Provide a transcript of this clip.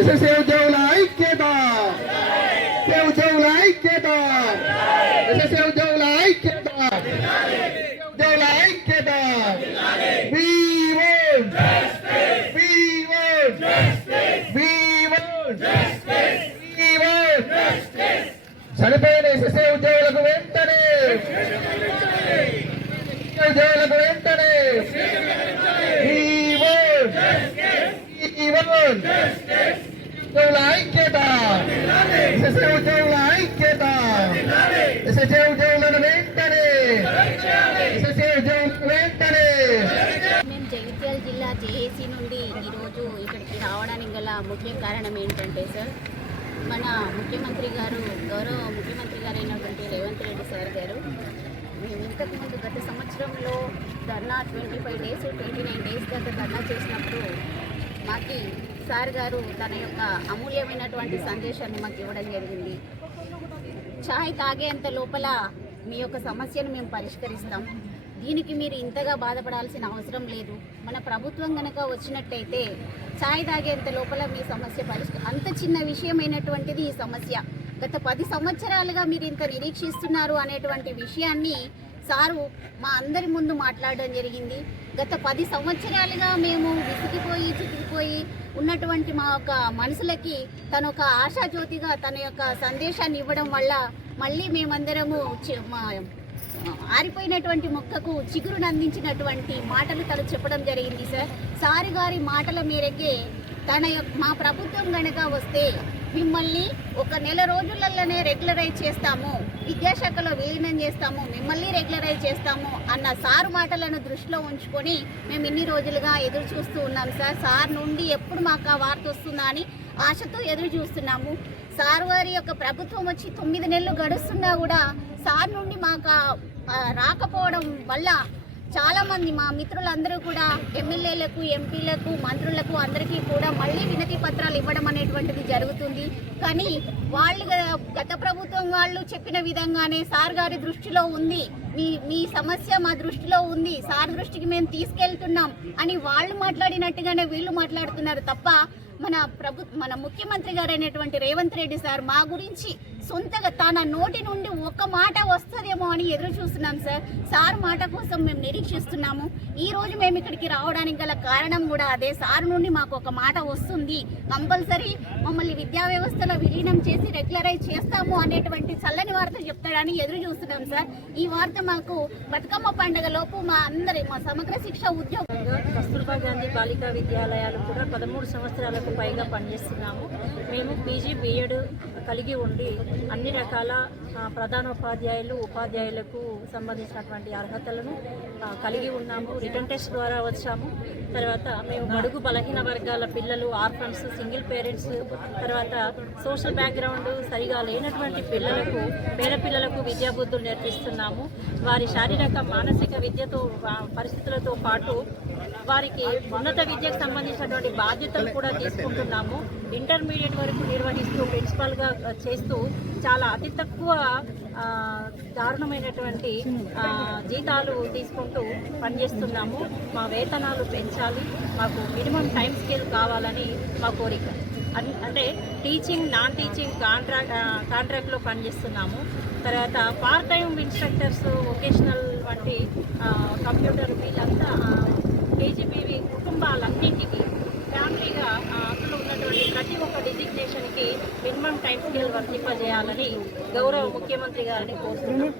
SSA ఉద్యోగుల ఐక్యత, ఉద్యోగుల ఐక్యత, ఎస్ఎస్ఏ ఉద్యోగుల ఐక్యత, ఉద్యోగుల ఐక్యత. చనిపోయిన ఎస్ఎస్ఏ ఉద్యోగులకు వెంటనే, ఉద్యోగులకు వెంటనే ఉద్యోగుల ఐక్యత, ఎస్ఎస్ఏ ఉద్యోగుల ఐక్యత, ఎస్ఎస్ఏ ఉద్యోగులను వెంటనే, ఎస్ఎస్ఏ ఉద్యోగులకు వెంటనే. మేము జగిత్యాల జిల్లా జేఏసీ నుండి ఈరోజు ఇక్కడికి రావడానికి గల ముఖ్య కారణం ఏంటంటే సార్, మన ముఖ్యమంత్రి గారు, గౌరవ ముఖ్యమంత్రి గారు అయినటువంటి రేవంత్ రెడ్డి సార్ గారు మేము ఇంతకుముందు గత సంవత్సరంలో ధర్నా 25 డేస్ 29 డేస్ దాకా ధర్నా చేసినప్పుడు మాకు సార్ గారు తన యొక్క అమూల్యమైనటువంటి సందేశాన్ని మాకు ఇవ్వడం జరిగింది. ఛాయ్ తాగేంత లోపల మీ యొక్క సమస్యను మేము పరిష్కరిస్తాం, దీనికి మీరు ఇంతగా బాధపడాల్సిన అవసరం లేదు, మన ప్రభుత్వం కనుక వచ్చినట్టయితే ఛాయ్ తాగేంత లోపల మీ సమస్య అంత చిన్న విషయమైనటువంటిది ఈ సమస్య. గత 10 సంవత్సరాలుగా మీరు ఇంత నిరీక్షిస్తున్నారు అనేటువంటి విషయాన్ని సారు మా అందరి ముందు మాట్లాడడం జరిగింది. గత 10 సంవత్సరాలుగా మేము విసిగిపోయి చితికిపోయి ఉన్నటువంటి మా యొక్క మనసులకి తన ఒక ఆశాజ్యోతిగా తన యొక్క సందేశాన్ని ఇవ్వడం వల్ల మళ్ళీ మేమందరము ఆరిపోయినటువంటి మొక్కకు చిగురును అందించినటువంటి మాటలు తను చెప్పడం జరిగింది సార్. సారు గారి మాటల మేరకే మా ప్రభుత్వం గనక వస్తే మిమ్మల్ని ఒక నెల రోజులలోనే రెగ్యులరైజ్ చేస్తాము, విద్యాశాఖలో విలీనం చేస్తాము, మిమ్మల్ని రెగ్యులరైజ్ చేస్తాము అన్న సారు మాటలను దృష్టిలో ఉంచుకొని మేము ఇన్ని రోజులుగా ఎదురు చూస్తూ ఉన్నాం సార్. సార్ నుండి ఎప్పుడు మాకు ఆ వార్త వస్తుందా అని ఆశతో ఎదురు చూస్తున్నాము. సార్ వారి యొక్క ప్రభుత్వం వచ్చి 9 నెలలు గడుస్తున్నా కూడా సార్ నుండి మాకు రాకపోవడం వల్ల చాలామంది మా మిత్రులందరూ కూడా ఎమ్మెల్యేలకు, ఎంపీలకు, మంత్రులకు అందరికీ కూడా మళ్ళీ వినతి పత్రాలు ఇవ్వడం అనేటువంటిది జరుగుతుంది. కానీ వాళ్ళు గత ప్రభుత్వం వాళ్ళు చెప్పిన విధంగానే సార్ గారి దృష్టిలో ఉంది, మీ సమస్య మా దృష్టిలో ఉంది, సార్ దృష్టికి మేము తీసుకెళ్తున్నాం అని వాళ్ళు మాట్లాడినట్టుగానే వీళ్ళు మాట్లాడుతున్నారు తప్ప మన ముఖ్యమంత్రి గారు అయినటువంటి రేవంత్ రెడ్డి సార్ మా గురించి సొంతగా తన నోటి నుండి ఒక మాట వస్తుందేమో అని ఎదురు చూస్తున్నాం సార్. సార్ మాట కోసం మేము నిరీక్షిస్తున్నాము. ఈ రోజు మేము ఇక్కడికి రావడానికి గల కారణం కూడా అదే. సార్ నుండి మాకు ఒక మాట వస్తుంది, కంపల్సరీ మమ్మల్ని విద్యా వ్యవస్థలో విలీనం చేసి రెగ్యులరైజ్ చేస్తాము అనేటువంటి చల్లని వార్త చెప్తాడని ఎదురు చూస్తున్నాం సార్. ఈ వార్త మాకు బతుకమ్మ పండుగ లోపు మా సమగ్ర శిక్ష ఉద్యోగంగా కస్తూర్బా గాంధీ బాలికా విద్యాలయాలు కూడా 13 సంవత్సరాలకు పైగా పనిచేస్తున్నాము. మేము పీజీ బీఎడ్ కలిగి ఉండి అన్ని రకాల ప్రధానోపాధ్యాయులు, ఉపాధ్యాయులకు సంబంధించినటువంటి అర్హతలను కలిగి ఉన్నాము. రిటర్న్ టెస్ట్ ద్వారా వచ్చాము. తర్వాత మేము బడుగు బలహీన వర్గాల పిల్లలు, ఆర్ఫన్స్, సింగిల్ పేరెంట్స్, తర్వాత సోషల్ బ్యాక్గ్రౌండ్ సరిగా లేనటువంటి పిల్లలకు, పేద పిల్లలకు విద్యాబుద్ధులు నేర్పిస్తున్నాము. వారి శారీరక మానసిక విద్యతో పరిస్థితులతో పాటు వారికి ఉన్నత విద్యకు సంబంధించినటువంటి బాధ్యతలు కూడా తీసుకుంటున్నాము. ఇంటర్మీడియట్ వరకు నిర్వహిస్తూ ప్రిన్సిపాల్గా చేస్తూ చాలా అతి తక్కువ దారుణమైనటువంటి జీతాలు తీసుకుంటూ పనిచేస్తున్నాము. మా వేతనాలు పెంచాలి, మాకు మినిమం టైం స్కేల్ కావాలని మా కోరిక. అంటే టీచింగ్, నాన్ టీచింగ్ కాంట్రాక్ట్లో పనిచేస్తున్నాము. తర్వాత పార్ట్ టైం ఇన్స్ట్రక్టర్స్, వొకేషనల్ వంటి కంప్యూటర్ వీళ్ళంతా కేజీబీవీ కుటుంబాలన్నింటికి ఫ్యామిలీగా అందులో ఉన్నటువంటి ప్రతి ఒక్క డిజిగ్నేషన్కి మినిమం టైం స్కేల్ వర్తింపజేయాలని గౌరవ ముఖ్యమంత్రి గారిని కోరుతున్నాం.